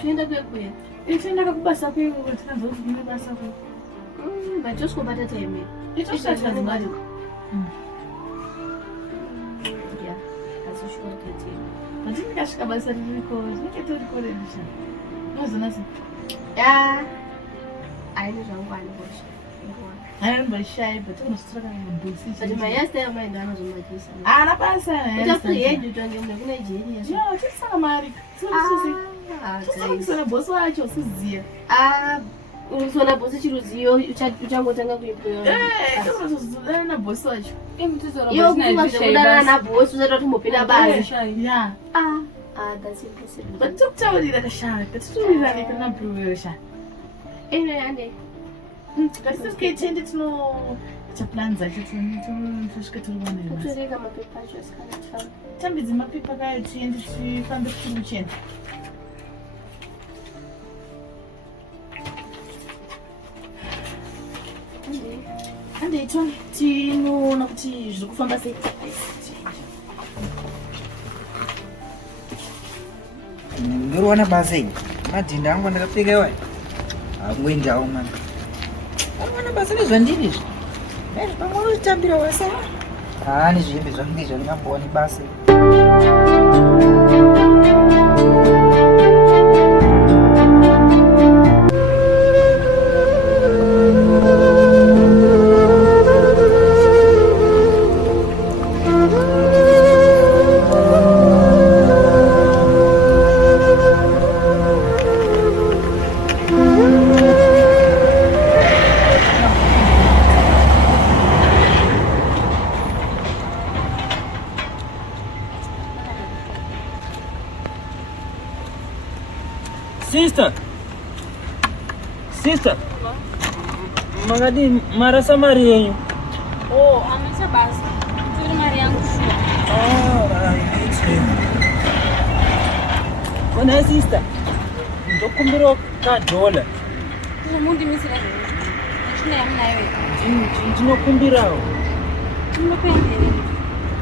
tuenda kwekuya. Itienda kubasa kweko kwatinazwa kuti kune basa kweko. Batosvobata time. Itosvobata Yeah, azosvika time. Patingasvika basa ririko, tinenge toriko redisha. Mazonasi. Yeah. Aini zvangu anibosha. Ainomboshaya but unositsvaka mabhusi. But my hairstyle mind anozomajisa. Ana basa Uta free head utange mune kuNigeria. Yeah, tisaka mari. Tisaka bosi wacho siziya. Usona bosi chiruziyo uchangotanga kuipewa. Tozodana bosi wacho. Iyo kudana na bosi usati watombopinda basi. Yeah. That's impossible. But tokutaurira kashaka. Titorirane kana mpuwesha. Ande. Katisike tiende plans zacho tosvika toriwana basi. Kutoreka mapepa acho asikana. Tambidze mapepa kayo tiende tifambe kuchiri kuchena. Handei tinoona kuti zviri kufamba sei. Ndiriwana basa iyi madhinda angu ndakapfeka iwayo hakungoendawo mwana ariwana basa nezvandiri izvi naizvo pamwe unozvitambira wasa nezvihembe zvangu izvo ndingambooni basa Sister, makadi marasa mari yenyu. Amesa basi. Tiri mari yangu shua. Right. Kona sister, ndokumbira $1. Mundi misira. Chine yamna yewe. Ndinokumbirawo. Ndinopendere.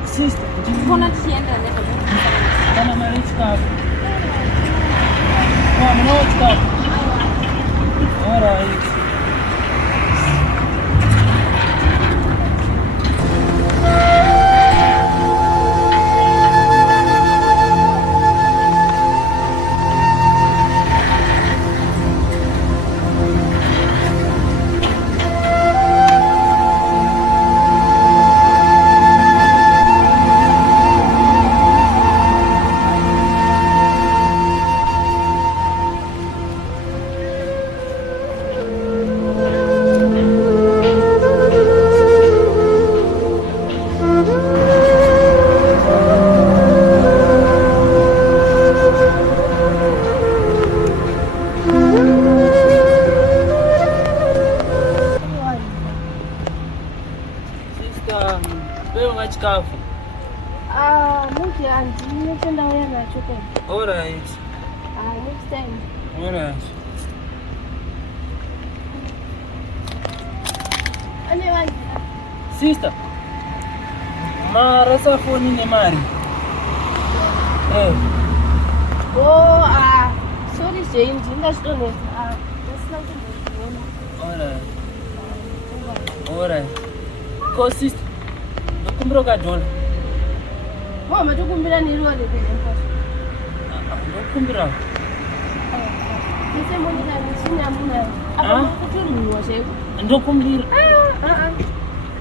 Sister, ndikona tienda leko. Kana mari chikafu. Mwana chikafu. All right. Chikafu. Muti handinotenda uya nacho kwa. All right. Next time. All right. Ane wangi. Sister. Marasa phone nemari. Sorry Jane, ndingashitonesa. Ndasina kumbozviona. All right. Ko sister. Ndokumbira $1. Mama tokumbira neriwa reverend. Ndokumbira. Ndisembonika michina muna. Apa kutoriwa cheko. Ndokumbira.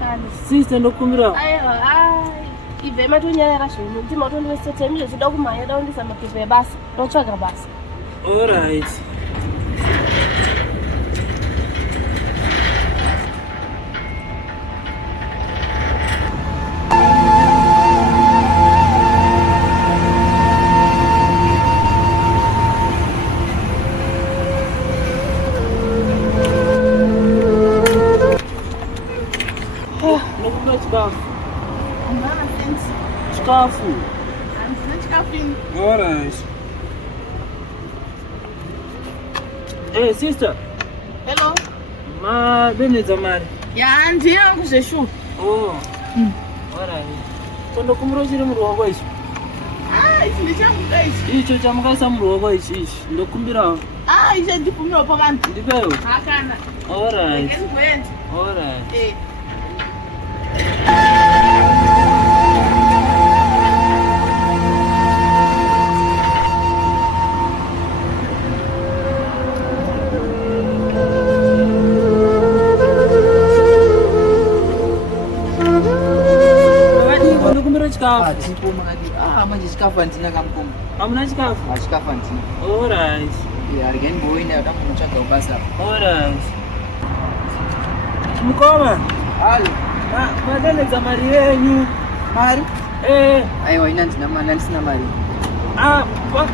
Kana. Sister ndokumbira. Aiwa, ibve matonyara zvino. Ndimatondwese time zvida kumhanya daundisa mapepa ebasa. Ndotsvaga basa. All right. Chikafu. All right. Hey sister. Hello. Benedza mari. Ya ndiyangu zveshuwa. All right. Tondo kumuro chiri muri wako ichi. ichi ndichanguka ichi. Icho chamukaisa muruoko ichi ndokumbirawo. Ichi ndibvumiwa pavanhu. Ndipewo. Hakana. Alright. Ngezigwende. Alright. Tipo makati manje chikafu handina kamukoma. Hamuna chikafu? Chikafu handina. Alright. Regai mboenda ndamutsvaga basa. Alright. Mukoma. Halo. Madanedza mari yenyu. Mari? Aiwa ina ndina mari, handisina mari.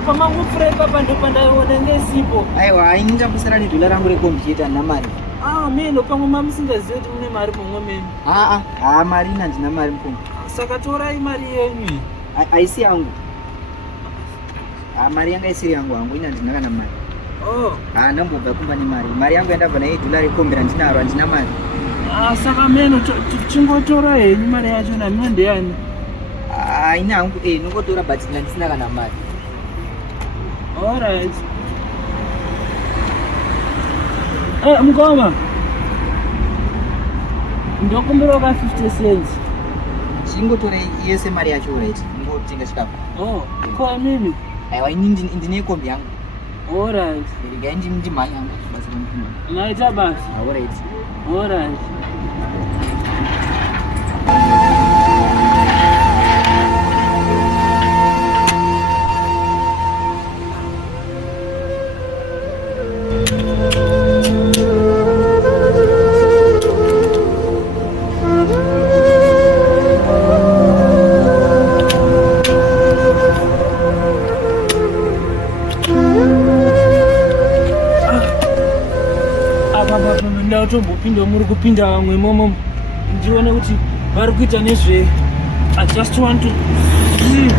Pamangopfuura ipapa ndopandaiona ngesipo. Aiwa ini ndambusara nedhola rangu rekombiyuta handina mari. Mino pamwe mamusingazivi kuti mune mari mumwe menyu. Mari ina ndina mari mukoma. Saka torai mari yenyu. Haisi yangu. Mari yanga isiri yangu hangu ina ndina kana mari. Ndambobva kumba nemari. Mari yangu yandabva nayo dhola rekombira ndinaro handina mari. Saka meno chingotora henyu mari yacho namino ndeyani? Ina hangu nongotora but ndisina kana mari. Alright. Mukoma. Ndokumbira ka 50 cents. Chingotore yese mari yacho right. Ngotenga chikafu. Kwa mimi? Aiwa ini ndine kombi yangu. Alright. Regai ndimhanya yangu basa romukuma. Naita basi. Alright. Alright. Ndatombopinda muri kupinda vamwe momo ndione kuti vari kuita nezve. I just want to see.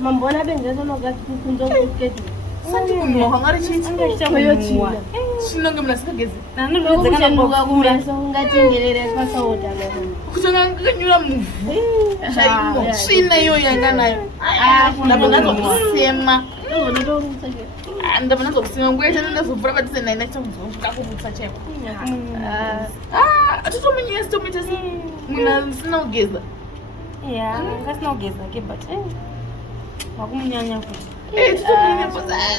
Mambona bengezo nokukunzo kukedu. Sati kunwa kwangari chiti. Koyo china. Chinonge mnasikagezi. Nanokuchenuka kumeso ungatengerere pasaota nayo. Kuchona nganyura muvu. Chaimbo. China iyo yanga nayo. Ndabanazo kusema. Ndabanazo kusema ngwete ndazovhura padise naye nachamuzosvika kuvutsa cheko. Atotomenye sitomitesi. Muna sina kugeza. Ngasina kugeza ke but wakumunyanya kuti.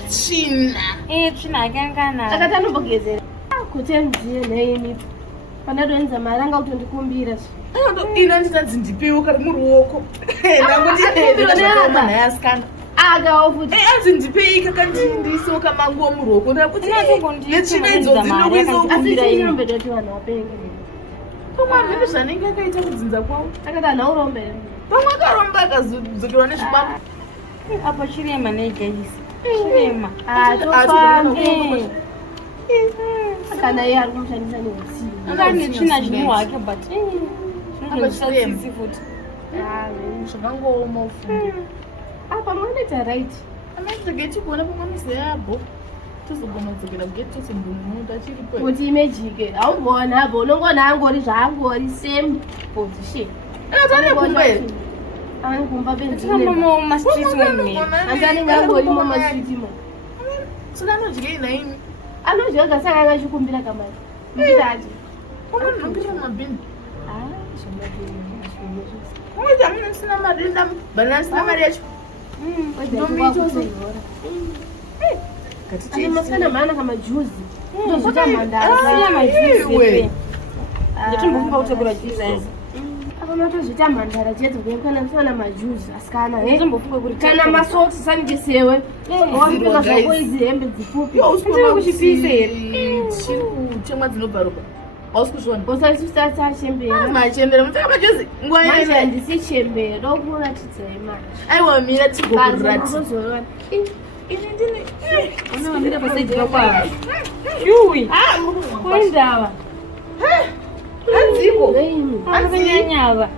Tsvina yakangana. Akati anombogezera. Kuti enziye neimi. Panadonza mari anga kutondikumbira. Ina ndinanzi ndipiwo kari muruoko. Naye asikana. Agawo futi. Anzi ndipei kakandindiso kamanguwo muruoko. Ndakuti netsvina idzodzo ndinokuisa kukumbira ini. Asi chirombedoti vanhu vapenga. Pamwe amene zvanenge akaita kudzinza kwawo. Akati anhu aurombera. Pamwe akaromba akazodzokerwa nezvibako. Apa Chirema negaisi. Chirema. Kana iye ari kumushandisa neutsivi. Angane tsvina chinhu wake but zvinozvishatsisi futi. Zvakangooma ufunge. Pamwe unoita right. Anoita geti kuona pamwe muzeyabho. Tozogona kudzokera kugeti tosembonota chiripo. Kuti imejike. Haubona hapo unongona angori zvaangori same position. Tane kumbe. Kumba benzine. Tinomo mastreet women. Angani ngangori mama street mo. Tsananodye naimi. Anodya kasaka akachikumbira kamari. Nditaje. Koma ndinombira mabhini. Zvomabhini. Umwe jamuna sina mari ndambana sina mari yacho. Ane masana maana kama juzi. Ndozvita mandara. Sina majuzi. Nditombofunga kutegura juzi aizi. Akanatozvita mandara chedzo kana sana majuzi asikana nditombofunga kuti kana masoti sanijesewe wapika zvako idzi hembe dzipfupi usikuti kuchipisa here chiri kutemwa dzinobva ropa hausi kuzviona usasisa chembera machembera mutaka majuzi nguva manje handisi chembera ndokuratidzai manje aiwa mira tigogurati Ini ndini. Unaambia pesa hizo kwa. Yui. Kwenda. Anziko. Anzanyanyava.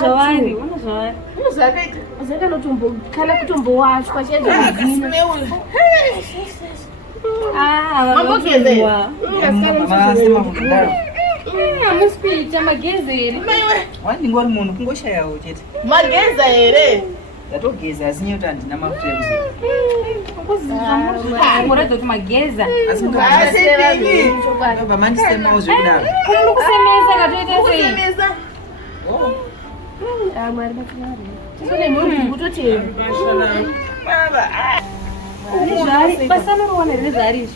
Zawadi, una zawadi. Uzakaita. Zaka notumbo kana kutombo wachwa chedza zina. Mambo keze. Masema mukudaro. Amuspita magezeri. Maiwe. Wani ngori munhu kungoshayawo chete. Mageza here. Ndatogeza asi nyota handina mafuta ekuzi. Murado kuti mageza. Asi ndobva mandisemawo zvekudaro. Kuri kusemeza katoita sei? Kusemeza. Mwari batirare. Tisone munhu kutotera. Baba. Zvari pasano ruwana rwezari.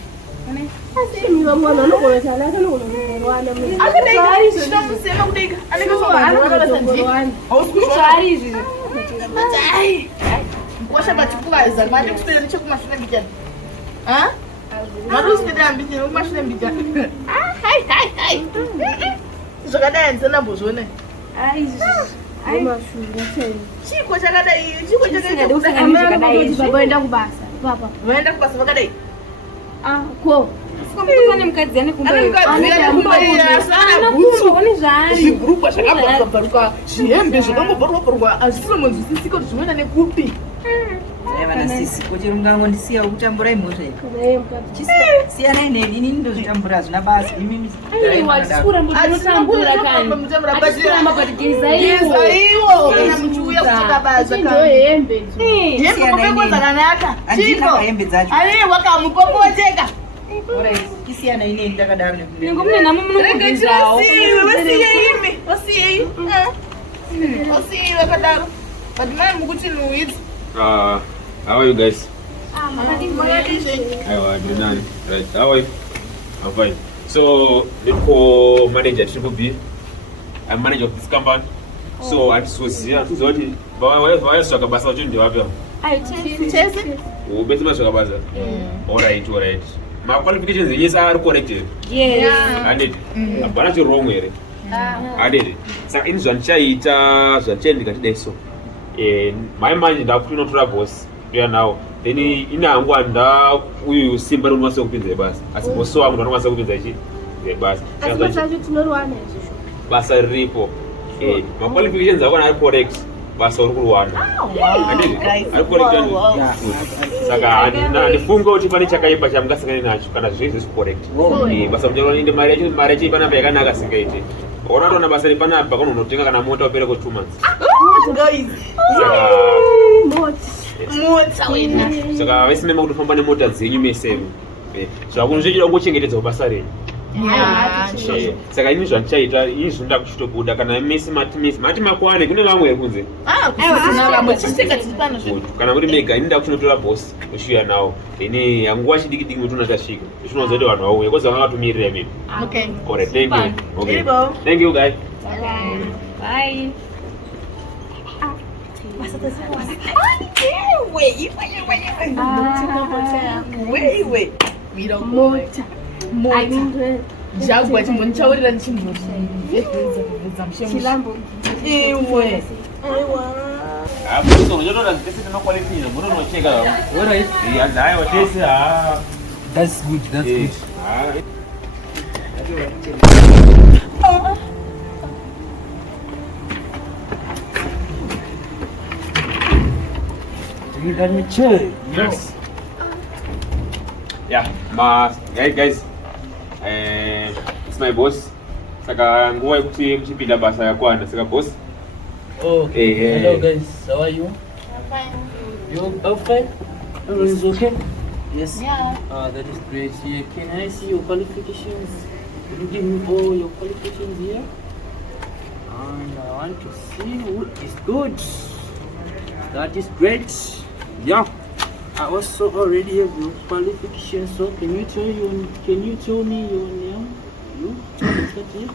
Asi miwa mwana unogona kana kana unowana munhu. Akadai zvinomusema kudai. Anenge sobantu Zvari izvi. Ai. Mkosha bachikuvaza mari kuswera nechekumashure mbijana. Ha? Mari kuswera mbijana kumashure mbijana. Hai. Zvakadai nzena mbozvone. Ai mashuru tena. Chiko chakadai, chiko chakaita Amai vaenda kubasa. Papa. vaenda kubasa vakadai. Ko. Kune mukadzi ane kumba. Zvigurukwa zvakabvaruka zvihembe zvakambobvaruka azvisiro munzwisisiko kuti zvinoenda nekupi. Vana sisi kuti rungangondisiyawo kutambura imhosva siyanai neni ini ndozvitambura hazvina basa imimi Gezaiwo kana muchiuya kutoka basa hembe hembe zvakanaka handina hembe dzacho wakamupopoteka tisiyana ineni ndakadaro Ningomune namo munokubizawo. wasiyi wakadaro but mai mukuti nuidzi. How are you guys? Right. How are you? I'm fine. So, for manager Triple B, I'm manager of this company. So, I was here. So, why is Shaka Basa doing the water? Oh, better not Shaka Basa. Alright. My qualifications, yes, are corrected. Yes. I did. But not wrong way. I did it. So, in Zanchaita, Zanchan, so. My mind is not troubles. Now, then ina nda uyu simba runwasa kupinza basi. Asiposoa munhu anwasa kupinza ichi basi. Asi tinorwana izvo. Basa ripo. My qualifications are not correct. Basa uri kurwana. Ari correct. Saka ndifunga kuti pane chakaipa chamungasangana nacho kana zvese correct. Basa mujalo inde mari yacho panapa yakanaka singaite. Ona basa ripanapa kana unotenga kana mota upere ko 2 months. Mota wena. Saka vesimema kutofamba nemota dzenyu mese. Zvakunozvichida kungochengetedza basa renyu. Saka ini zvandichaita ini zvinoda kuchitobuda kana mesi mati makwane kune vamwe kunze. Kana kuti mega ini nda kuchinotora boss kushuya nawo. Ini yanguwa chidiki mutuna tasvika. Zvinozoita kuti vanhu vauye koza vakatumirira mimi. Okay. Alright, thank you. Okay. Thank you guys. Bye. Wewe. Mota. Jagwa chimunchaurira ndichimboti. Chilambo. Iwe. Hapo unaona tesi tena quality ni mbona unacheka? Bora hivi. Anza hayo tesi That's good. You let me check. Yes. Yeah, guys. It's my boss. Saka nguwa kuti mchipinda basa ya kwana. Saka boss. Okay. Hello guys. How are you? I'm fine. You are fine? Everything is okay? Yes. Yeah. That is great. Yeah. Can I see your qualifications? Can you give me all your qualifications here? And I want to see who is good. That is great. Yeah. I also already have your qualifications. So can you tell me your name? You? What's that here?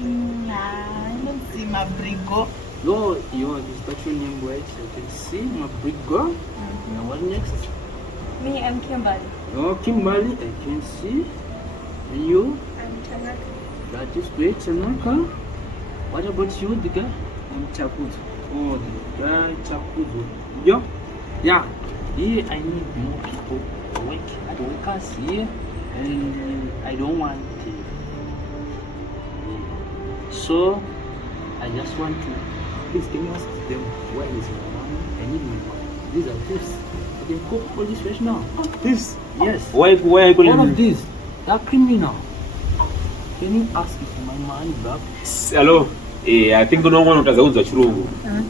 I don't see my brigo. No, is that your name, right? I can see my big girl. And what next? Me, I'm Kimberly. Oh, Kimberly, I can see. And you? I'm Tanaka. That is great, Tanaka. What about you, the guy? I'm Chakuzo. Oh, the guy Chakuzo. Yeah. Yeah, here I need more people, workers here, and I don't want thief. So I just want to, please can you ask them where is my money? I need my money. These are thieves. I can call police right now. Thieves? Yes. Why are you calling All of them? these, they're criminal. Can you ask me for my money back? Hello? I think no one utazaunza chirungu.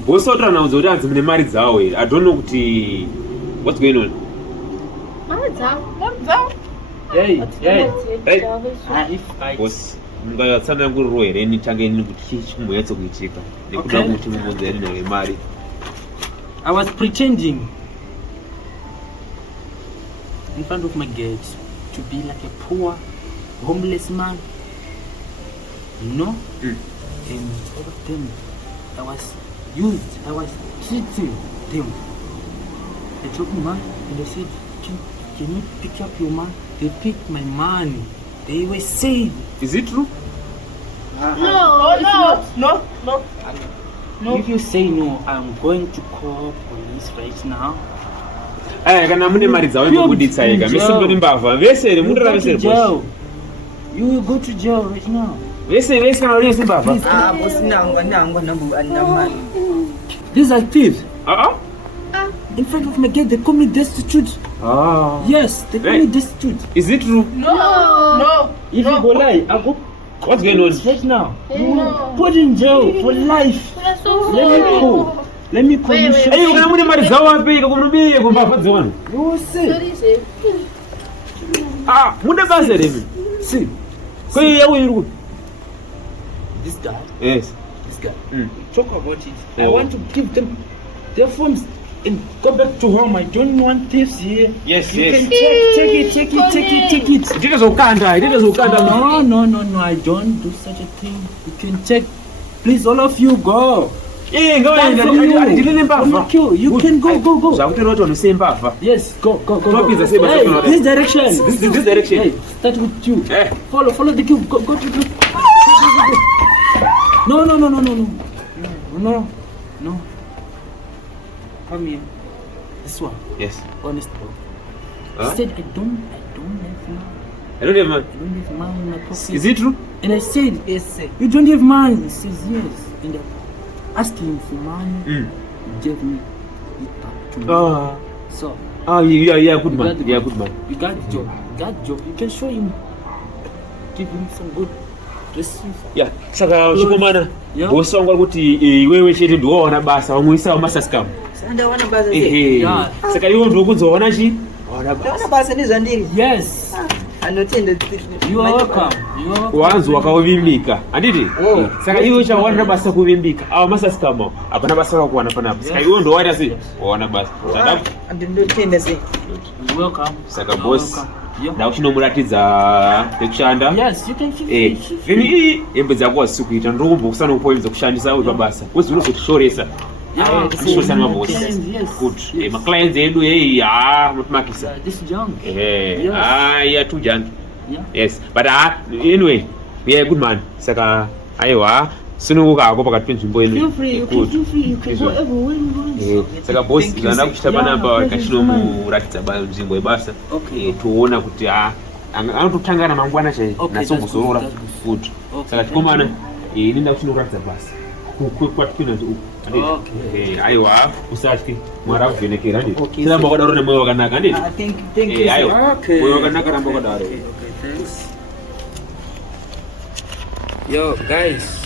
Bosi otra nauza kuti anzi mune mari dzawo here. I don't know kuti what's going on. Hey. Hey. If I Bosi mungatsana nguriro here nitange nini kuti chii chikumboyatsa kuitika nekuda Okay. kuti mumonza here nawe mari. I was pretending in front of my gate to be like a poor, homeless man. No? And all of them, I was treating them. They took me man and they said, can you pick up your man? They picked my money. They were saying, Is it true? No. if you say no, I'm going to call police right now. Aya kana mune mari dzawo inobuditsa ega. Mesindori mbavha. Vese here mundira vese here bosi. You will go to jail right now. Vese kana uri vese mbavha. Bosi nangu nambu. These are thieves. In front of my gate, they call me destitute. Yes, they call me destitute. Is it true? No. If you go lie, I'll go What's going on? right now. You will put in jail for life. Let me call you. Hey, kana mune mari dzawo apika kumubie kumbavha dzawanu. You will see. Mude basa here. See, Kwa hiyo yawo iri kuti? this guy. Yes. This guy. Mm. Talk about it. I Oh. want to give them their forms and go back to home. I don't want thieves here. Yes, You yes. can take it. Itete zokanda, No. I don't do such a thing. You can take. Please, all of you go. ngawaenda ndinene mbavha. You can go. Zvakutira kuti unose mbavha. Yes, go. Topinza sei basa kunoda. This direction. This direction. Hey, start with you. Eh. Follow the cube. Go to the. No. Come here. This one. Yes. Honest bro. Huh? I said I don't have money. I don't have money. I don't have money in my pocket. Is it true? And I said, Yes, sir. you don't have money. He says yes. And I asked him for money. Mm. He gave me it back to me. So Yeah, good man. Yeah, good man. you got the job. You can show him. Give him some good dresses. Yeah, saka chikomana. Yeah. Bosi wangu kuti iwewe chete ndiwoona basa wamuisa wamasaskamu. Sandawana basa ze. Ehe. Saka iwo ndokuzoona chi? Waona Ndawana basa. basa nezvandiri. Yes. Anotenda. You are welcome. Wanzi wakavimbika. Anditi? Oh. Saka iwo chawana basa kuvimbika. Awa masaskamu. Apana basa wakuwana panapo. Saka iwo ndowaita sei? Waona basa. Sadaku. Andinotenda sei. You're welcome. Saka bosi. Yeah. Ndakuchinomuratidza pekushanda. Yes, you can feel Vini hembe dzako wasi kuita ndokumbokusana kupoedza kushandisa uri pabasa. Wezi unozotishoresa. Kutishoresa nemabosi. Yes. Good. Maclients edu mapmakisa. This junk. Yeah, too junk. Yeah. Yes. But anyway, we are a good man. Saka aiwa sunungukako pakati penzvimbo ino. Feel free. You can feel free. You can go everywhere you want. Saka bosi zanda kuchita panapa kachinomuratidza nzvimbo yebasa. Okay. Toona kuti anototangana mangwana chai Okay, nasongozorora. that's Good. Okay, Saka chikomana inenda kuchinokuratidza basa. Kwatipinda uku. Okay. Aiwa usatyi mwari akuvhenekera nditi. Okay, Tiramba wakadaro nemwoyo wakanaka nditi. Thank you. Aiwa. Okay. Mwoyo wakanaka ramba wakadaro. Okay, thanks. Yo, guys.